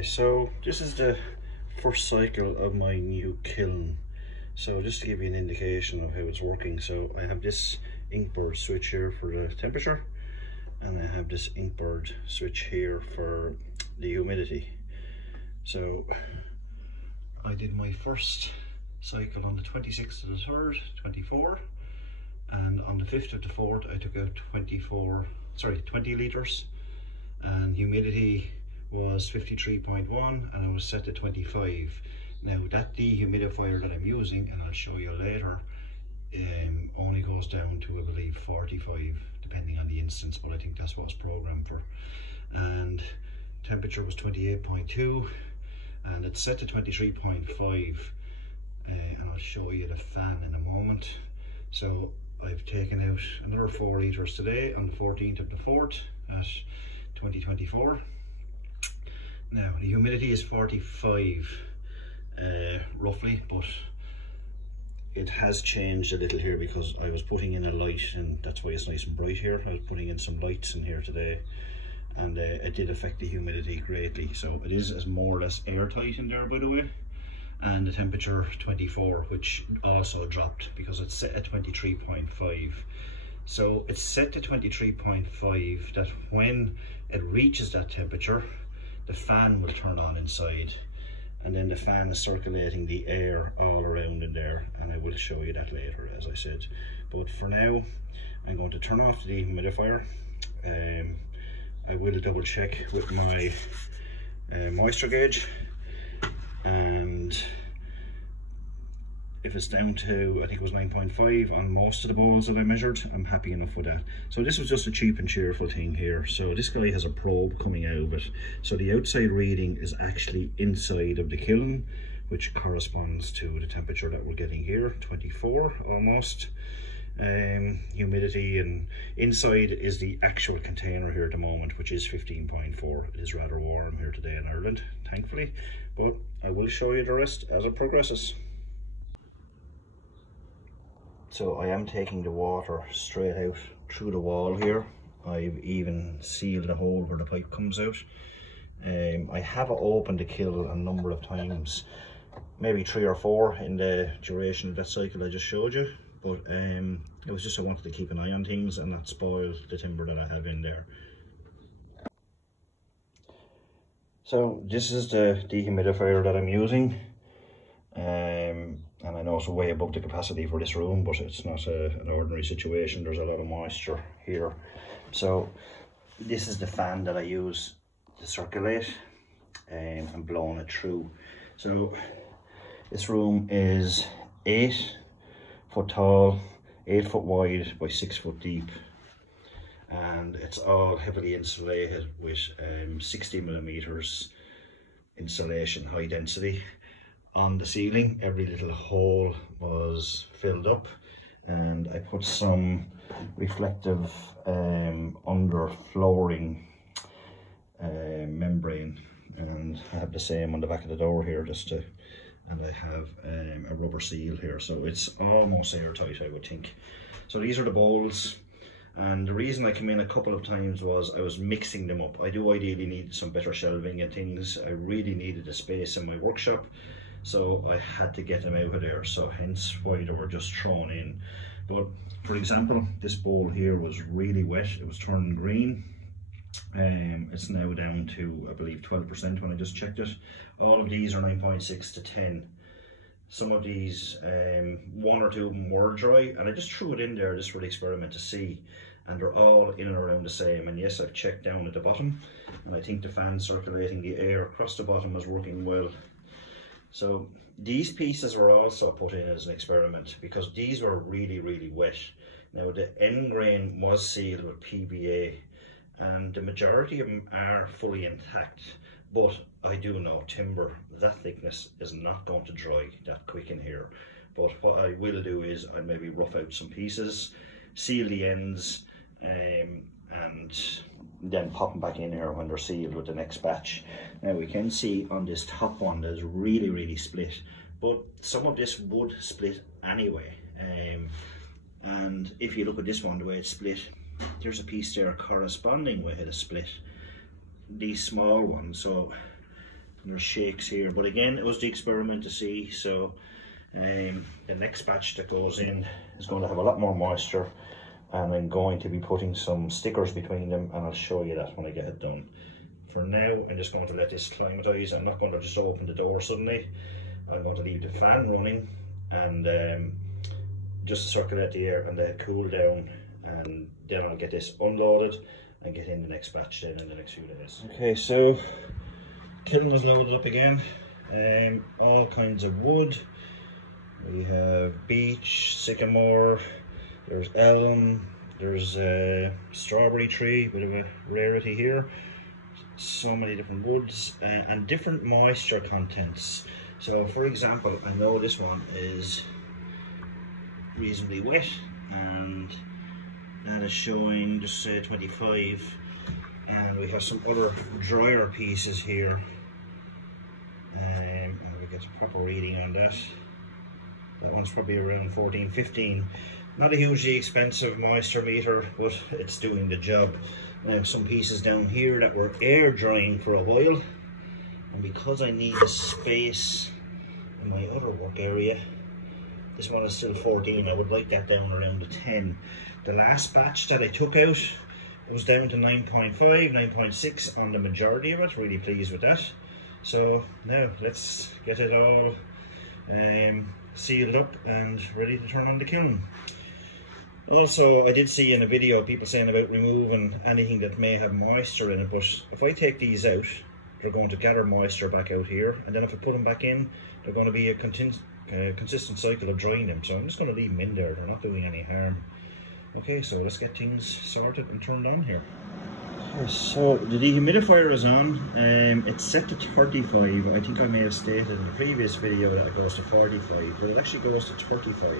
Okay, so this is the first cycle of my new kiln. So just to give you an indication of how it's working, so I have this inkbird switch here for the temperature, and I have this inkbird switch here for the humidity. So I did my first cycle on the 26th of the 3rd, 24, and on the 5th of the 4th I took out 20 litres, and humidity was 53.1, and I was set to 25. Now that dehumidifier that I'm using, and I'll show you later, only goes down to, I believe, 45 depending on the instance, but I think that's what it's programmed for. And temperature was 28.2, and it's set to 23.5, and I'll show you the fan in a moment. So I've taken out another 4 litres today on the 14th of the 4th at 2024. Now the humidity is 45 roughly, but it has changed a little here because I was putting in a light, and that's why it's nice and bright here. I was putting in some lights in here today, and it did affect the humidity greatly. So it is more or less airtight in there, by the way. And the temperature 24, which also dropped because it's set at 23.5. So it's set to 23.5, that when it reaches that temperature, the fan will turn on inside, and then the fan is circulating the air all around in there, and I will show you that later, as I said. But for now, I'm going to turn off the dehumidifier. I will double check with my moisture gauge, and if it's down to, I think it was 9.5 on most of the balls that I measured, I'm happy enough with that. So this was just a cheap and cheerful thing here. So this guy has a probe coming out of it. So the outside reading is actually inside of the kiln, which corresponds to the temperature that we're getting here, 24 almost. Humidity, and inside is the actual container here at the moment, which is 15.4. It is rather warm here today in Ireland, thankfully, but I will show you the rest as it progresses. So I am taking the water straight out through the wall here. I've even sealed the hole where the pipe comes out. I have opened the kiln a number of times, maybe 3 or 4 in the duration of that cycle I just showed you, but it was just I wanted to keep an eye on things and not spoil the timber that I have in there. So this is the dehumidifier that I'm using. And I know it's way above the capacity for this room, but it's not an ordinary situation. There's a lot of moisture here. So this is the fan that I use to circulate and blowing it through. So this room is 8 foot tall, 8 foot wide by 6 foot deep, and it's all heavily insulated with 60mm insulation, high density. On the ceiling, every little hole was filled up, and I put some reflective under flooring membrane, and I have the same on the back of the door here, and I have a rubber seal here, so it's almost airtight, I would think. So these are the bowls, and the reason I came in a couple of times was I was mixing them up. I do ideally need some better shelving and things. I really needed the space in my workshop, so I had to get them out of there, so hence why they were just thrown in. But for example, this bowl here was really wet, it was turning green. It's now down to, I believe, 12% when I just checked it. All of these are 9.6 to 10. Some of these, 1 or 2 of them were dry, and I just threw it in there just for the experiment to see, and they're all in and around the same. And yes, I've checked down at the bottom, and I think the fan circulating the air across the bottom is working well. So these pieces were also put in as an experiment because these were really wet. Now the end grain was sealed with PVA, and the majority of them are fully intact, but I do know timber that thickness is not going to dry that quick in here. But what I will do is I'll maybe rough out some pieces, seal the ends, and then pop them back in here when they're sealed with the next batch. Now we can see on this top one there's really split, but some of this would split anyway. And if you look at this one, the way it's split, there's a piece there corresponding with it is split. These small ones, so and there's shakes here, but again it was the experiment to see. So the next batch that goes in is going to have a lot more moisture, and I'm going to be putting some stickers between them, and I'll show you that when I get it done. For now, I'm just going to let this climatise. I'm not going to just open the door suddenly. I'm going to leave the fan running and just circulate the air and let it cool down, and then I'll get this unloaded and get in the next batch then in the next few days. Okay, so kiln is loaded up again. All kinds of wood. We have beech, sycamore, there's elm, there's a strawberry tree, bit of a rarity here. So many different woods and different moisture contents. So for example, I know this one is reasonably wet, and that is showing just 25, and we have some other drier pieces here, and we get a proper reading on that. That one's probably around 14, 15. Not a hugely expensive moisture meter, but it's doing the job. I have some pieces down here that were air drying for a while, and because I need the space in my other work area, this one is still 14. I would like that down around the 10. The last batch that I took out, it was down to 9.5, 9.6 on the majority of it. Really pleased with that. So now let's get it all sealed up and ready to turn on the kiln. Also, I did see in a video people saying about removing anything that may have moisture in it, but if I take these out, they're going to gather moisture back out here, and then if I put them back in, they're going to be a consistent cycle of drying them. So I'm just going to leave them in there, they're not doing any harm. Okay, so let's get things sorted and turned on here. So the dehumidifier is on. It's set to 35. I think I may have stated in the previous video that it goes to 45, but it actually goes to 35.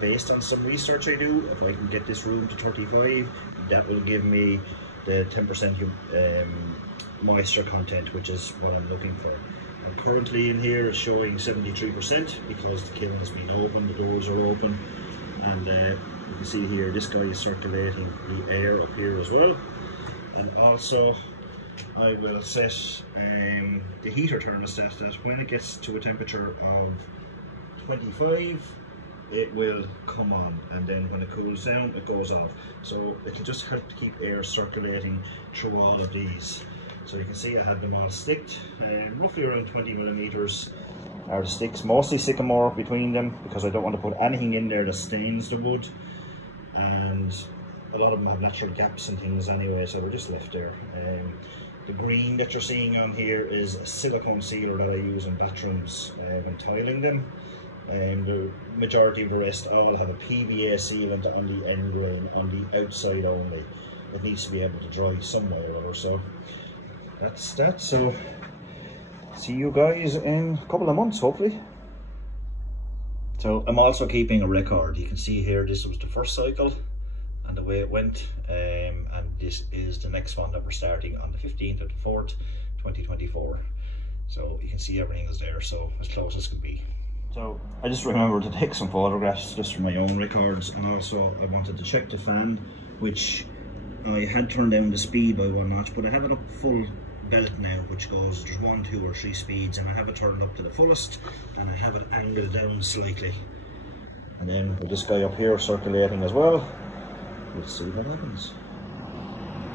Based on some research I do, if I can get this room to 35, that will give me the 10% moisture content, which is what I'm looking for. And currently in here is showing 73% because the kiln has been open, the doors are open, and you can see here this guy is circulating the air up here as well. And also I will set the heater thermostat that when it gets to a temperature of 25, it will come on, and then when it cools down it goes off. So it'll just help to keep air circulating through all of these. So you can see I had them all sticked, roughly around 20mm are the sticks, mostly sycamore between them because I don't want to put anything in there that stains the wood, and a lot of them have natural gaps and things anyway, so they're just left there. The green that you're seeing on here is a silicone sealer that I use in bathrooms when tiling them. The majority of the rest all have a PVA sealant on the end grain, on the outside only. It needs to be able to dry some way or other, so that's that. So see you guys in a couple of months hopefully. So I'm also keeping a record. You can see here this was the first cycle and the way it went, and this is the next one that we're starting on the 15th of the 4th 2024. So you can see everything is there, so as close as can be. So I just remembered to take some photographs just for my own records, and also I wanted to check the fan, which I had turned down the speed by 1 notch, but I have it up full belt now, which goes, there's 1, 2 or 3 speeds, and I have it turned up to the fullest, and I have it angled down slightly. And then with this guy up here circulating as well, we'll see what happens.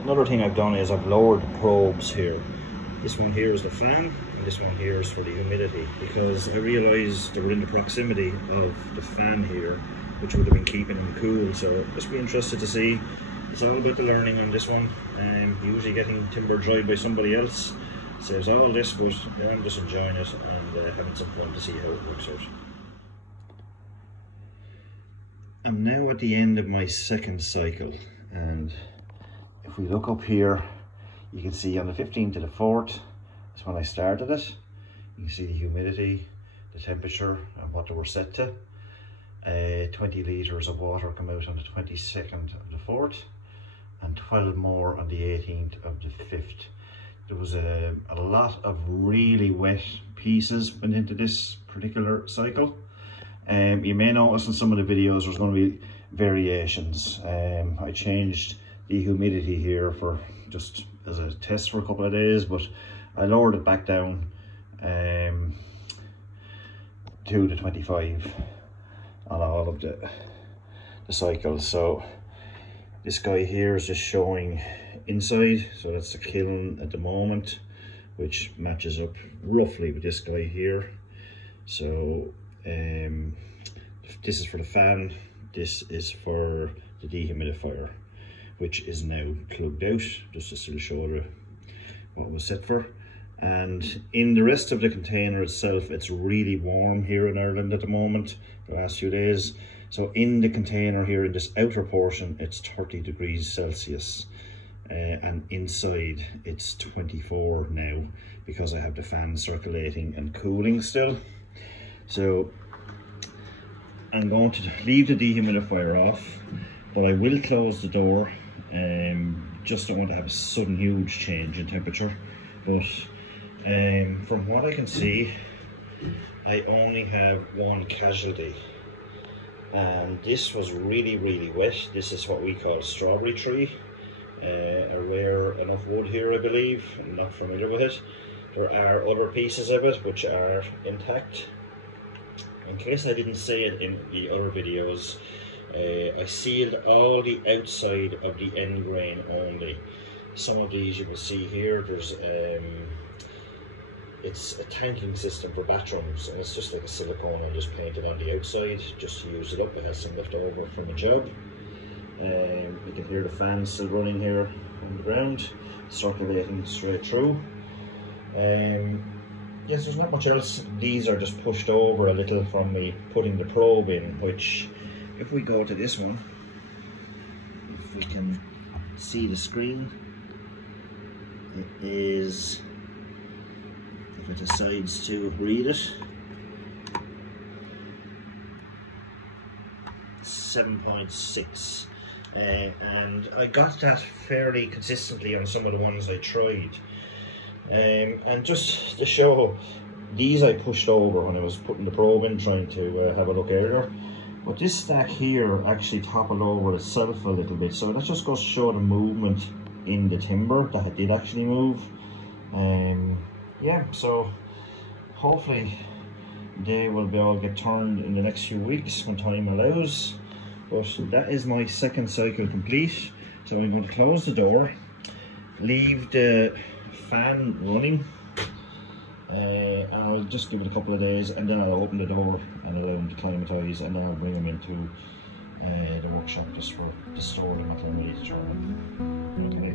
Another thing I've done is I've lowered the probes here. This one here is the fan, and this one here is for the humidity, because I realised they were in the proximity of the fan here, which would have been keeping them cool. So just be interested to see. It's all about the learning on this one. Usually getting timber dried by somebody else saves all this, but I'm just enjoying it and having some fun to see how it works out. I'm now at the end of my second cycle, and if we look up here, you can see on the 15th to the 4th is when I started it. You can see the humidity, the temperature and what they were set to. 20 litres of water come out on the 22nd of the 4th and 12 more on the 18th of the 5th. There was a lot of really wet pieces went into this particular cycle. You may notice in some of the videos there's going to be variations. I changed the humidity here for just as a test for a couple of days, but I lowered it back down 2 to 25 on all of the cycles. So this guy here is just showing inside, so that's the kiln at the moment, which matches up roughly with this guy here. So this is for the fan, this is for the dehumidifier, which is now plugged out, just to sort of show you what it was set for. And in the rest of the container itself, it's really warm here in Ireland at the moment, the last few days. So in the container here, in this outer portion, it's 30 degrees Celsius. And inside it's 24 now, because I have the fan circulating and cooling still. So I'm going to leave the dehumidifier off, but I will close the door. Just don't want to have a sudden huge change in temperature. But from what I can see, I only have one casualty, and this was really wet. This is what we call strawberry tree, a rare enough wood here, I believe. I'm not familiar with it. There are other pieces of it which are intact. In case I didn't say it in the other videos, I sealed all the outside of the end grain only. Some of these you will see here, there's it's a tanking system for bathrooms, and it's just like a silicone I just painted on the outside just to use it up. It has some left over from a job. You can hear the fan still running here on the ground, circulating straight through. Yes, there's not much else. These are just pushed over a little from me putting the probe in, which, if we go to this one, if we can see the screen, it is, if it decides to read it, 7.6. And I got that fairly consistently on some of the ones I tried. And just to show, these I pushed over when I was putting the probe in, trying to have a look earlier. But this stack here actually toppled over itself a little bit, so that just goes to show the movement in the timber, that it did actually move. Yeah, so hopefully they will be all get turned in the next few weeks when time allows. But that is my second cycle complete. So I'm going to close the door, leave the fan running, and I'll just give it a couple of days, and then I'll open the door and allow them to climatise, and then I'll bring them into the workshop just for the storing until I'm ready to turn them. Okay.